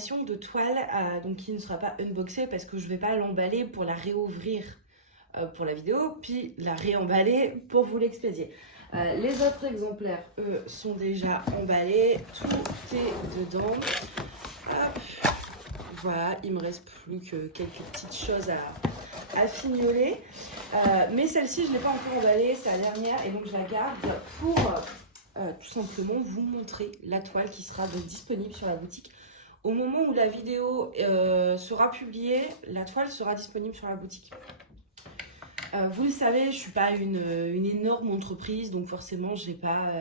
information de toile donc qui ne sera pas unboxée parce que je ne vais pas l'emballer pour la réouvrir pour la vidéo, puis la réemballer pour vous l'expédier. Les autres exemplaires, eux, sont déjà emballés. Tout est dedans. Hop. Voilà, il me reste plus que quelques petites choses à fignoler. Mais celle-ci, je ne l'ai pas encore emballée, c'est la dernière. Et donc, je la garde pour tout simplement vous montrer la toile qui sera donc disponible sur la boutique. Au moment où la vidéo sera publiée, la toile sera disponible sur la boutique. Vous le savez, je ne suis pas une énorme entreprise, donc forcément, je n'ai pas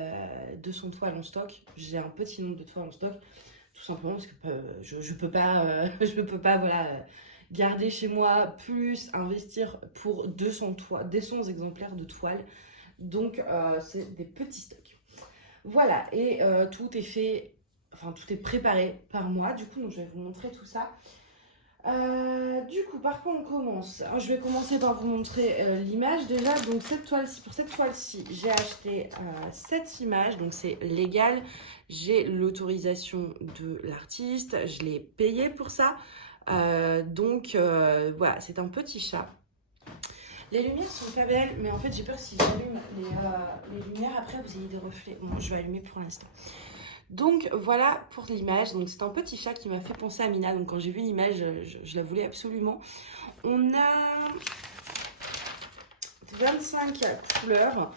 200 toiles en stock. J'ai un petit nombre de toiles en stock, tout simplement parce que je ne peux pas voilà, garder chez moi, plus investir pour 200 exemplaires de toiles. Donc, c'est des petits stocks. Voilà, et tout est fait, enfin, tout est préparé par moi. Du coup, donc, je vais vous montrer tout ça. Du coup, par quoi on commence? Alors, je vais commencer par vous montrer l'image déjà. Donc pour cette toile-ci, j'ai acheté 7 images, donc c'est légal. J'ai l'autorisation de l'artiste, je l'ai payé pour ça. Voilà, c'est un petit chat. Les lumières sont pas belles, mais en fait j'ai peur si j'allume les lumières, après vous ayez des reflets. Bon, je vais allumer pour l'instant. Donc voilà pour l'image. Donc c'est un petit chat qui m'a fait penser à Mina. Donc quand j'ai vu l'image, je la voulais absolument. On a 25 couleurs.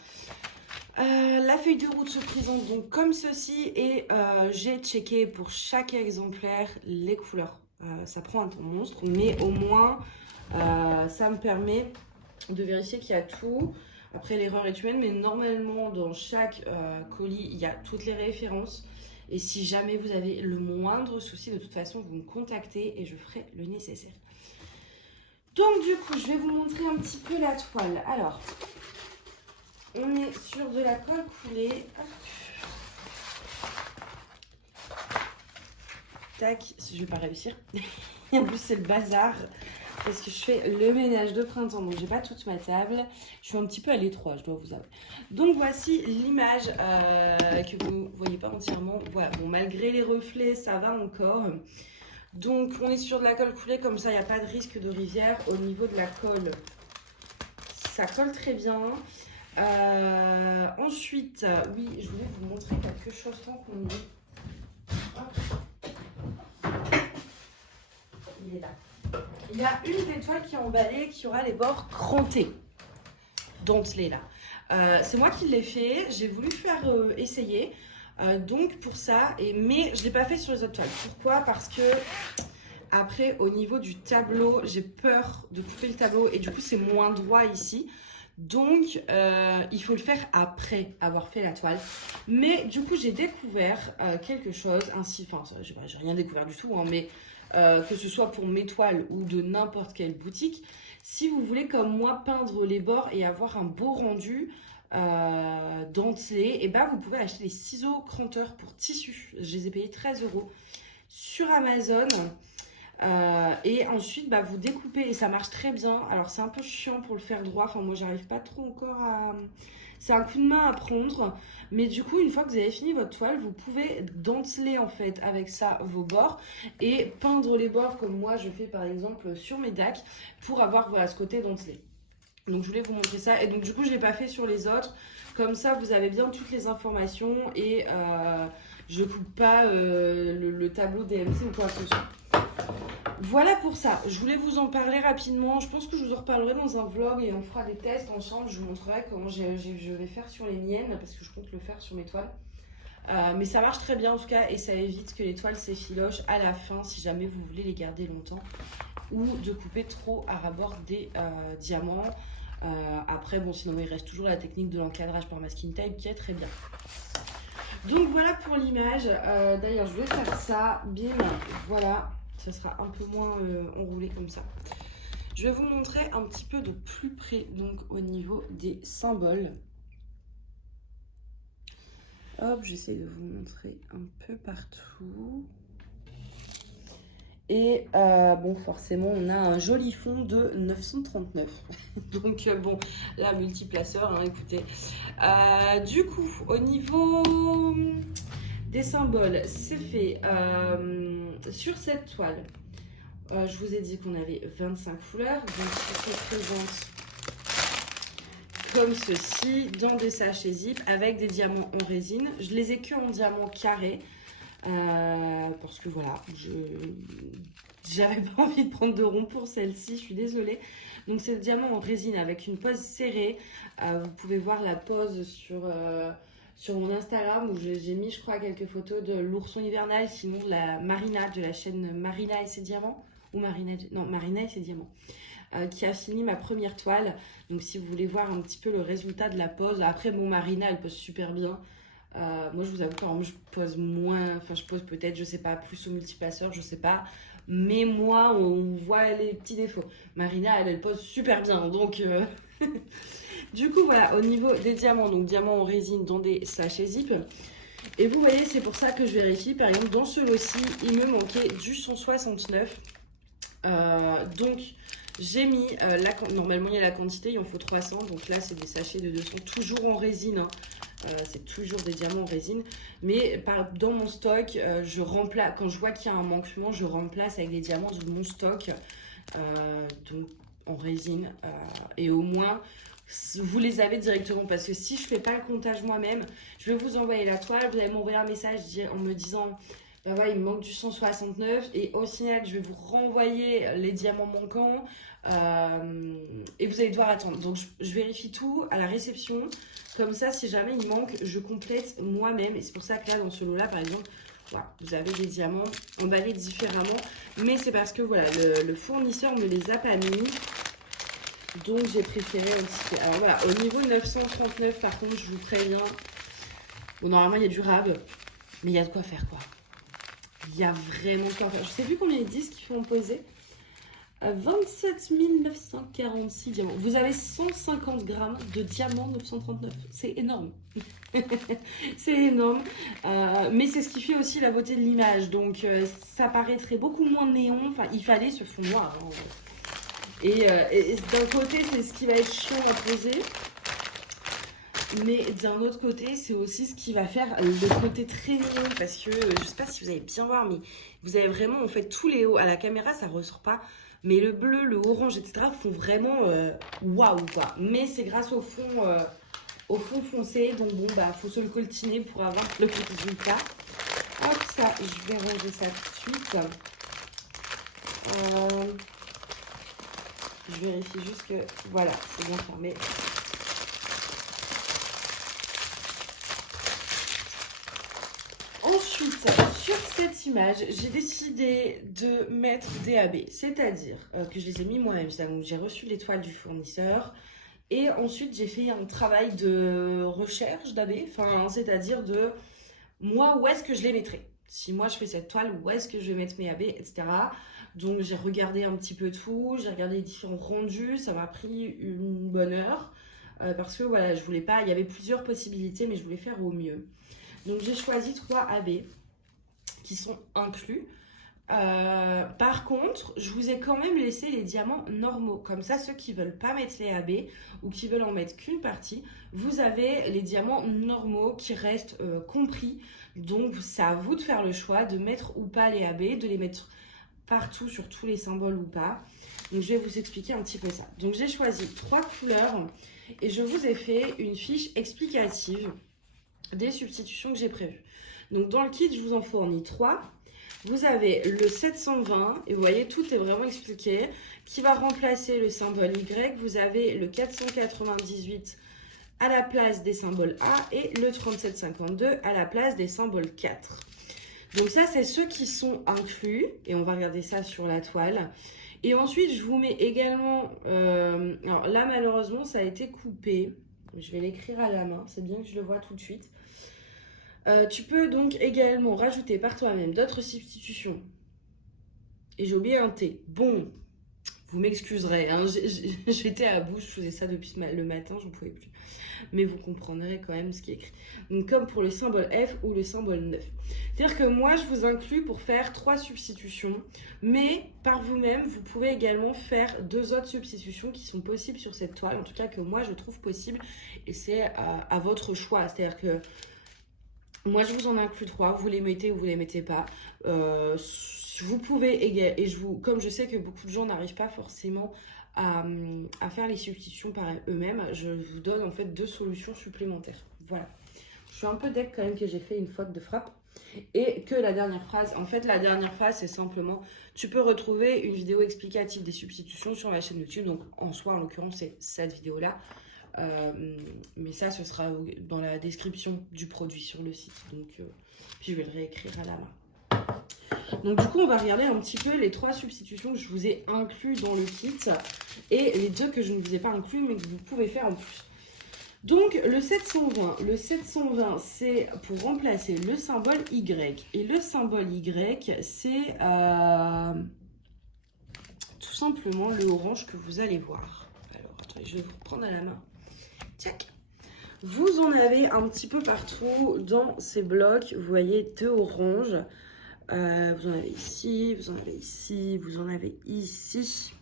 La feuille de route se présente donc comme ceci et j'ai checké pour chaque exemplaire les couleurs. Ça prend un temps monstre, mais au moins ça me permet de vérifier qu'il y a tout. Après, l'erreur est humaine, mais normalement dans chaque colis il y a toutes les références. Et si jamais vous avez le moindre souci, de toute façon, vous me contactez et je ferai le nécessaire. Donc du coup, je vais vous montrer un petit peu la toile. Alors, on est sur de la colle coulée. Tac, je vais pas réussir. Et en plus, c'est le bazar parce que je fais le ménage de printemps, donc j'ai pas toute ma table. Je suis un petit peu à l'étroit, je dois vous avouer. Donc voici l'image que vous ne voyez pas entièrement. Voilà, bon, malgré les reflets, ça va encore. Donc on est sur de la colle coulée, comme ça il n'y a pas de risque de rivière. Au niveau de la colle, ça colle très bien. Ensuite, oui, je voulais vous montrer quelque chose tant qu'on y est. Hop. Il est là. Il y a une des toiles qui est emballée qui aura les bords crantés, dentelés là. C'est moi qui l'ai fait, j'ai voulu faire essayer, donc pour ça, mais je ne l'ai pas fait sur les autres toiles. Pourquoi? Parce que après au niveau du tableau, j'ai peur de couper le tableau et du coup c'est moins droit ici. Donc il faut le faire après avoir fait la toile. Mais du coup j'ai découvert quelque chose, ainsi, enfin j'ai rien découvert du tout, hein, mais que ce soit pour mes toiles ou de n'importe quelle boutique, si vous voulez comme moi peindre les bords et avoir un beau rendu dentelé, et ben vous pouvez acheter les ciseaux cranteurs pour tissu. Je les ai payés 13 € sur Amazon. Et ensuite bah, vous découpez et ça marche très bien. Alors c'est un peu chiant pour le faire droit, enfin moi j'arrive pas trop encore à... C'est un coup de main à prendre, mais du coup une fois que vous avez fini votre toile, vous pouvez denteler en fait avec ça vos bords et peindre les bords comme moi je fais par exemple sur mes DAC pour avoir voilà, ce côté dentelé. Donc je voulais vous montrer ça et donc du coup je ne l'ai pas fait sur les autres, comme ça vous avez bien toutes les informations et je ne coupe pas le tableau DMC ou quoi que ce soit. Voilà pour ça, je voulais vous en parler rapidement, je pense que je vous en reparlerai dans un vlog et on fera des tests ensemble, je vous montrerai comment je vais faire sur les miennes parce que je compte le faire sur mes toiles. Mais ça marche très bien en tout cas et ça évite que les toiles s'effilochent à la fin si jamais vous voulez les garder longtemps ou de couper trop à rabord des diamants. Après bon sinon il reste toujours la technique de l'encadrage par masking tape qui est très bien. Donc voilà pour l'image, d'ailleurs je vais faire ça, bim, voilà. Ça sera un peu moins enroulé comme ça. Je vais vous montrer un petit peu de plus près, donc au niveau des symboles. Hop, j'essaie de vous montrer un peu partout. Et bon, forcément, on a un joli fond de 939. Donc bon, là, multiplaceur, hein, écoutez. Du coup, au niveau des symboles, c'est fait. sur cette toile, je vous ai dit qu'on avait 25 couleurs. Donc, je se présente comme ceci, dans des sachets zip avec des diamants en résine. Je les ai que en diamant carré. Parce que voilà, j'avais pas envie de prendre de rond pour celle-ci, je suis désolée. Donc c'est le diamant en résine avec une pose serrée. Vous pouvez voir la pose sur mon Instagram où j'ai mis, je crois, quelques photos de l'ourson hivernal, sinon de la Marina, de la chaîne Marina et ses diamants. Ou Marina, non, Marina et ses diamants. Qui a fini ma première toile. Donc si vous voulez voir un petit peu le résultat de la pose. Après, bon, Marina, elle pose super bien. Moi, je vous avoue, quand je pose moins, enfin, je pose peut-être, je sais pas, plus au multipasseur, je sais pas. Mais moi, on voit les petits défauts. Marina, elle pose super bien. Donc, du coup, voilà, au niveau des diamants, donc diamants en résine dans des sachets zip. Et vous voyez, c'est pour ça que je vérifie. Par exemple, dans ce lot-ci, il me manquait du 169. Donc, j'ai mis, normalement, il y a la quantité, il en faut 300. Donc là, c'est des sachets de 200, toujours en résine, hein. C'est toujours des diamants en résine, mais dans mon stock, je remplace, quand je vois qu'il y a un manquement, je remplace avec des diamants de mon stock, donc en résine, et au moins vous les avez directement, parce que si je fais pas le comptage moi-même, je vais vous envoyer la toile, vous allez m'envoyer un message en me disant ben voilà, il me manque du 169 et au final je vais vous renvoyer les diamants manquants, et vous allez devoir attendre. Donc je vérifie tout à la réception. Comme ça, si jamais il manque, je complète moi-même. Et c'est pour ça que là, dans ce lot-là, par exemple, voilà, vous avez des diamants emballés différemment. Mais c'est parce que voilà, le fournisseur ne me les a pas mis. Donc, j'ai préféré un petit peu. Alors voilà, au niveau 939, par contre, je vous préviens. Bon, normalement, il y a du rab. Mais il y a de quoi faire, quoi. Il y a vraiment de quoi faire. Je sais plus combien ils disent qu'ils font poser. 27 946 diamants. Vous avez 150 grammes de diamants 939. C'est énorme. C'est énorme. Mais c'est ce qui fait aussi la beauté de l'image. Donc, ça paraîtrait beaucoup moins néon. Enfin, il fallait ce fond noir, hein. Et d'un côté, c'est ce qui va être chiant à poser. Mais d'un autre côté, c'est aussi ce qui va faire le côté très mignon. Parce que, je sais pas si vous allez bien voir, mais vous avez vraiment, en fait, tous les hauts. À la caméra, ça ressort pas. Mais le bleu, le orange, etc. font vraiment waouh, quoi. Mais c'est grâce au fond foncé. Donc bon, bah, faut se le coltiner pour avoir le résultat. Hop, ça, je vais ranger ça tout de suite. Je vérifie juste que, voilà, c'est bien fermé. Ensuite, sur cette image, j'ai décidé de mettre des AB, c'est-à-dire que je les ai mis moi-même. Donc, j'ai reçu l'étoile du fournisseur et ensuite j'ai fait un travail de recherche d'AB, enfin, c'est-à-dire de moi, où est-ce que je les mettrais. Si moi je fais cette toile, où est-ce que je vais mettre mes AB, etc. Donc j'ai regardé un petit peu tout, j'ai regardé les différents rendus, ça m'a pris une bonne heure parce que voilà, je voulais pas, il y avait plusieurs possibilités, mais je voulais faire au mieux. Donc j'ai choisi 3 AB qui sont inclus. Par contre, je vous ai quand même laissé les diamants normaux. Comme ça, ceux qui veulent pas mettre les AB ou qui veulent en mettre qu'une partie, vous avez les diamants normaux qui restent compris. Donc c'est à vous de faire le choix de mettre ou pas les AB, de les mettre partout sur tous les symboles ou pas. Donc je vais vous expliquer un petit peu ça. Donc j'ai choisi 3 couleurs et je vous ai fait une fiche explicative des substitutions que j'ai prévues. Donc dans le kit, je vous en fournis 3. Vous avez le 720, et vous voyez, tout est vraiment expliqué, qui va remplacer le symbole Y. Vous avez le 498 à la place des symboles A et le 3752 à la place des symboles 4. Donc ça, c'est ceux qui sont inclus, et on va regarder ça sur la toile. Et ensuite, je vous mets également, alors là, malheureusement, ça a été coupé. Je vais l'écrire à la main, c'est bien que je le vois tout de suite. Tu peux donc également rajouter par toi-même d'autres substitutions. Et j'ai oublié un T. Bon, vous m'excuserez, hein, j'étais à bout, je faisais ça depuis le matin, je ne pouvais plus. Mais vous comprendrez quand même ce qui est écrit. Donc comme pour le symbole F ou le symbole 9. C'est-à-dire que moi, je vous inclus pour faire 3 substitutions. Mais par vous-même, vous pouvez également faire 2 autres substitutions qui sont possibles sur cette toile. En tout cas, que moi, je trouve possible. Et c'est à votre choix. C'est-à-dire que moi, je vous en inclus 3. Vous les mettez ou vous les mettez pas. vous pouvez, et comme je sais que beaucoup de gens n'arrivent pas forcément à faire les substitutions par eux-mêmes, je vous donne en fait 2 solutions supplémentaires. Voilà. Je suis un peu deck quand même que j'ai fait une faute de frappe. Et que la dernière phrase, en fait la dernière phrase c'est simplement, tu peux retrouver une vidéo explicative des substitutions sur ma chaîne YouTube, donc en soi en l'occurrence c'est cette vidéo là, mais ça ce sera dans la description du produit sur le site, donc puis je vais le réécrire à la main. Donc du coup on va regarder un petit peu les 3 substitutions que je vous ai inclus dans le kit et les 2 que je ne vous ai pas inclus mais que vous pouvez faire en plus. Donc le 720 c'est pour remplacer le symbole Y. Et le symbole Y, c'est tout simplement le orange que vous allez voir. Alors, attendez, je vais vous prendre à la main. Tchac. Vous en avez un petit peu partout dans ces blocs, vous voyez, de orange. Vous en avez ici, vous en avez ici, vous en avez ici.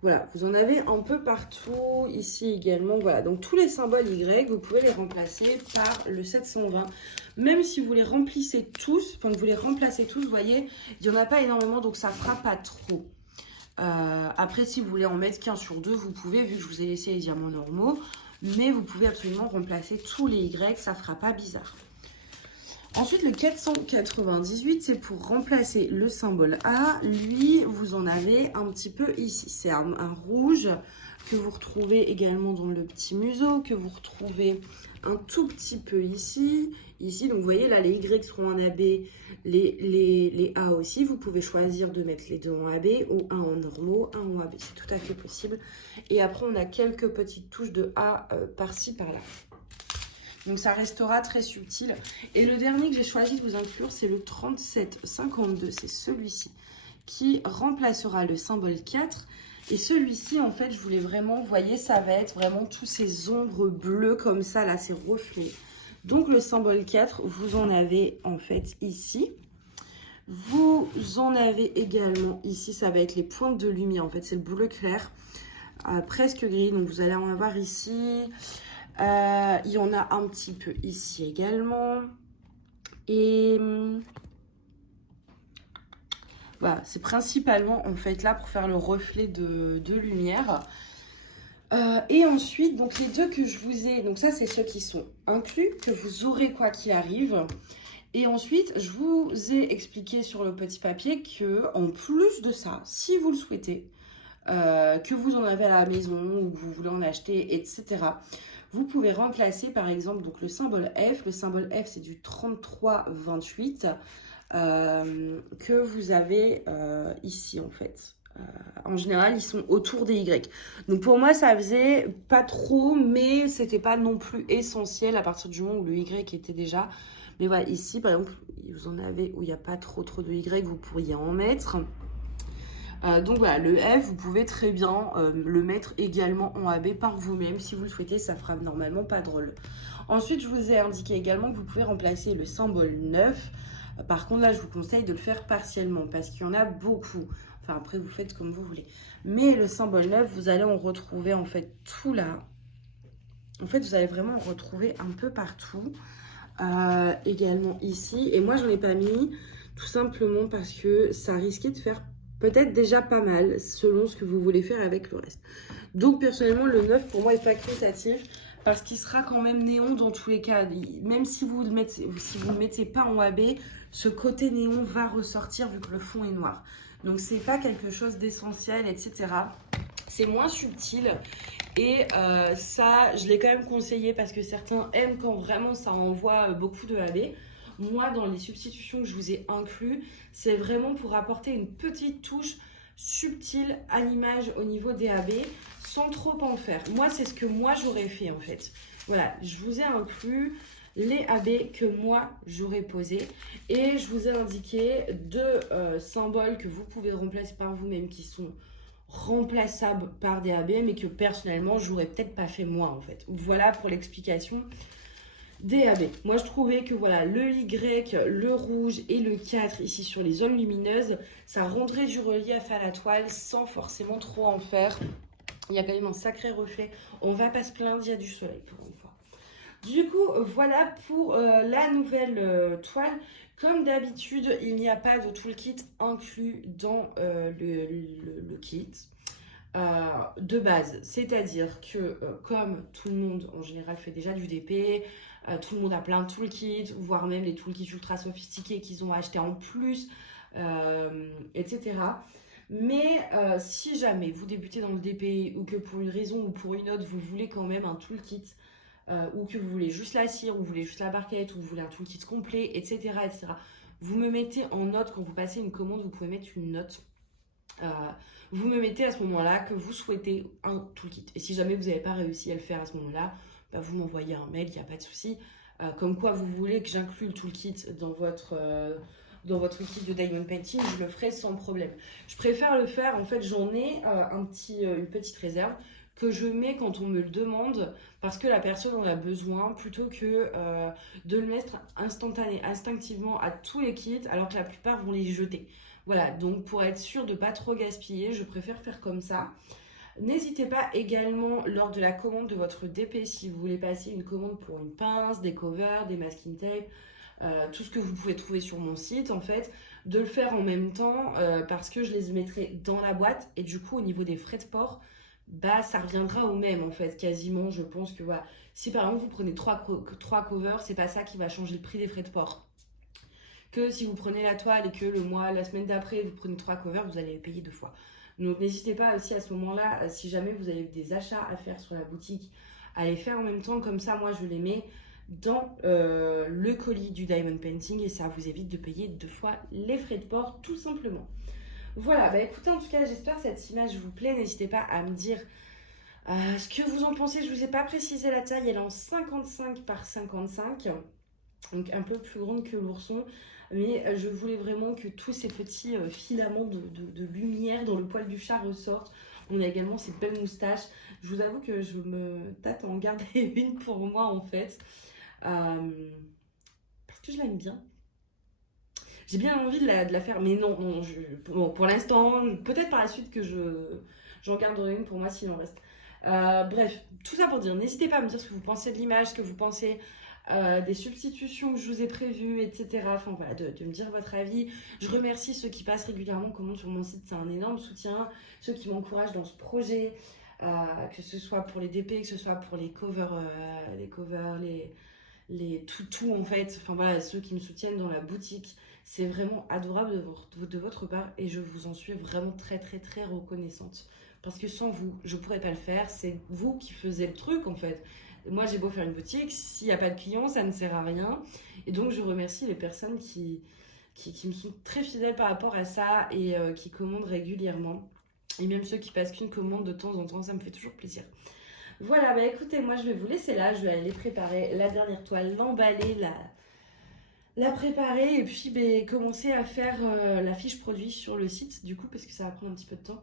Voilà, vous en avez un peu partout, ici également, voilà. Donc tous les symboles Y, vous pouvez les remplacer par le 720. Même si vous les remplissez tous, enfin que vous les remplacez tous, vous voyez, il n'y en a pas énormément, donc ça ne fera pas trop. Après, si vous voulez en mettre qu'un sur 2, vous pouvez, vu que je vous ai laissé les diamants normaux. Mais vous pouvez absolument remplacer tous les Y, ça ne fera pas bizarre. Ensuite, le 498, c'est pour remplacer le symbole A. Lui, vous en avez un petit peu ici. C'est un rouge que vous retrouvez également dans le petit museau, que vous retrouvez un tout petit peu ici. Ici, donc vous voyez, là, les Y seront en AB, les A aussi. Vous pouvez choisir de mettre les 2 en AB ou un en normaux, un en AB. C'est tout à fait possible. Et après, on a quelques petites touches de A par-ci, par-là. Donc ça restera très subtil. Et le dernier que j'ai choisi de vous inclure, c'est le 3752. C'est celui-ci qui remplacera le symbole 4. Et celui-ci, en fait, je voulais vraiment, vous voyez, ça va être vraiment tous ces ombres bleues comme ça, là, ces reflets. Donc le symbole 4, vous en avez en fait ici. Vous en avez également ici, ça va être les pointes de lumière. En fait, c'est le bleu clair, presque gris. Donc vous allez en avoir ici. Il y en a un petit peu ici également. Et voilà, c'est principalement en fait là pour faire le reflet de lumière. Et ensuite, donc les 2 que je vous ai, donc ça c'est ceux qui sont inclus, que vous aurez quoi qu'il arrive. Et ensuite, je vous ai expliqué sur le petit papier que en plus de ça, si vous le souhaitez, que vous en avez à la maison ou que vous voulez en acheter, etc., vous pouvez remplacer par exemple donc, le symbole F. Le symbole F, c'est du 3328 que vous avez ici en fait. En général, ils sont autour des Y. Donc pour moi, ça faisait pas trop, mais c'était pas non plus essentiel à partir du moment où le Y était déjà. Mais voilà, ici par exemple, vous en avez où il n'y a pas trop de Y, vous pourriez en mettre. Donc voilà, le F, vous pouvez très bien le mettre également en AB par vous-même. Si vous le souhaitez, ça fera normalement pas drôle. Ensuite, je vous ai indiqué également que vous pouvez remplacer le symbole 9. Par contre, là, je vous conseille de le faire partiellement parce qu'il y en a beaucoup. Enfin, après, vous faites comme vous voulez. Mais le symbole 9, vous allez en retrouver en fait tout là. En fait, vous allez vraiment en retrouver un peu partout. Également ici. Et moi, j'en ai pas mis tout simplement parce que ça risquait de faire peut-être déjà pas mal selon ce que vous voulez faire avec le reste. Donc personnellement le 9 pour moi est facultatif parce qu'il sera quand même néon dans tous les cas. Même si vous le mettez pas en AB, ce côté néon va ressortir vu que le fond est noir. Donc c'est pas quelque chose d'essentiel, etc. C'est moins subtil et ça je l'ai quand même conseillé parce que certains aiment quand vraiment ça envoie beaucoup de AB. Moi, dans les substitutions que je vous ai inclus, c'est vraiment pour apporter une petite touche subtile à l'image au niveau des AB, sans trop en faire. Moi, c'est ce que moi, j'aurais fait, en fait. Voilà, je vous ai inclus les AB que moi, j'aurais posés. Et je vous ai indiqué 2 symboles que vous pouvez remplacer par vous-même, qui sont remplaçables par des AB, mais que personnellement, j'aurais peut-être pas fait moi, en fait. Voilà pour l'explication des AB. Moi, je trouvais que voilà, le Y, le rouge et le 4 ici sur les zones lumineuses, ça rendrait du relief à la toile sans forcément trop en faire. Il y a quand même un sacré reflet. On va pas se plaindre, il y a du soleil pour une fois. Du coup, voilà pour la nouvelle toile. Comme d'habitude, il n'y a pas de toolkit inclus dans le kit de base. C'est-à-dire que comme tout le monde en général fait déjà du DP, tout le monde a plein de toolkits, voire même les toolkits ultra sophistiqués qu'ils ont achetés en plus, etc. Mais si jamais vous débutez dans le DP ou que pour une raison ou pour une autre, vous voulez quand même un toolkit, ou que vous voulez juste la cire, ou vous voulez juste la barquette, ou vous voulez un toolkit complet, etc., etc., vous me mettez en note quand vous passez une commande, vous pouvez mettre une note. Vous me mettez à ce moment-là que vous souhaitez un toolkit. Et si jamais vous n'avez pas réussi à le faire à ce moment-là, bah vous m'envoyez un mail, il n'y a pas de souci. Comme quoi vous voulez que j'inclue le toolkit dans votre kit de Diamond Painting, je le ferai sans problème. Je préfère le faire, en fait j'en ai une petite réserve que je mets quand on me le demande parce que la personne en a besoin plutôt que de le mettre instinctivement à tous les kits alors que la plupart vont les jeter. Voilà, donc pour être sûr de ne pas trop gaspiller, je préfère faire comme ça. N'hésitez pas également lors de la commande de votre DP, si vous voulez passer une commande pour une pince, des covers, des masking tape, tout ce que vous pouvez trouver sur mon site en fait, de le faire en même temps parce que je les mettrai dans la boîte et du coup au niveau des frais de port, bah ça reviendra au même en fait quasiment. Je pense que voilà, si par exemple vous prenez 3 covers, c'est pas ça qui va changer le prix des frais de port. Que si vous prenez la toile et que la semaine d'après, vous prenez 3 covers, vous allez les payer 2 fois. Donc n'hésitez pas aussi à ce moment-là, si jamais vous avez des achats à faire sur la boutique, à les faire en même temps. Comme ça, moi, je les mets dans le colis du Diamond Painting et ça vous évite de payer 2 fois les frais de port, tout simplement. Voilà, bah écoutez, en tout cas, j'espère que cette image vous plaît. N'hésitez pas à me dire ce que vous en pensez. Je ne vous ai pas précisé la taille, elle est en 55 par 55, donc un peu plus grande que l'ourson. Mais je voulais vraiment que tous ces petits filaments de lumière dans le poil du chat ressortent. On a également ces belles moustaches. Je vous avoue que je me tâte à en garder une pour moi en fait. Parce que je l'aime bien. J'ai bien envie de la faire, mais non, bon, pour l'instant, peut-être par la suite que j'en garderai une pour moi s'il en reste. Bref, tout ça pour dire, n'hésitez pas à me dire ce que vous pensez de l'image, ce que vous pensez des substitutions que je vous ai prévues, etc. Enfin voilà, de me dire votre avis. Je remercie ceux qui passent régulièrement commande sur mon site, c'est un énorme soutien. Ceux qui m'encouragent dans ce projet, que ce soit pour les DP, que ce soit pour les covers, les tout en fait. Enfin voilà, ceux qui me soutiennent dans la boutique. C'est vraiment adorable de votre part et je vous en suis vraiment très très très reconnaissante. Parce que sans vous, je ne pourrais pas le faire. C'est vous qui faisiez le truc en fait. Moi, j'ai beau faire une boutique, s'il n'y a pas de clients, ça ne sert à rien. Et donc, je remercie les personnes qui me sont très fidèles par rapport à ça et qui commandent régulièrement. Et même ceux qui passent qu'une commande de temps en temps, ça me fait toujours plaisir. Voilà, bah écoutez, moi, je vais vous laisser là. Je vais aller préparer la dernière toile, l'emballer, la préparer et puis commencer à faire la fiche produit sur le site, du coup, parce que ça va prendre un petit peu de temps.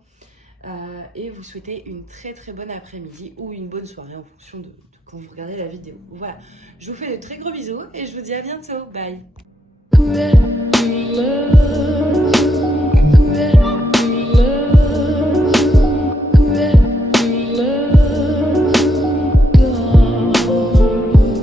Et vous souhaitez une très très bonne après-midi ou une bonne soirée en fonction de quand vous regardez la vidéo. Voilà, je vous fais de très gros bisous et je vous dis à bientôt. Bye.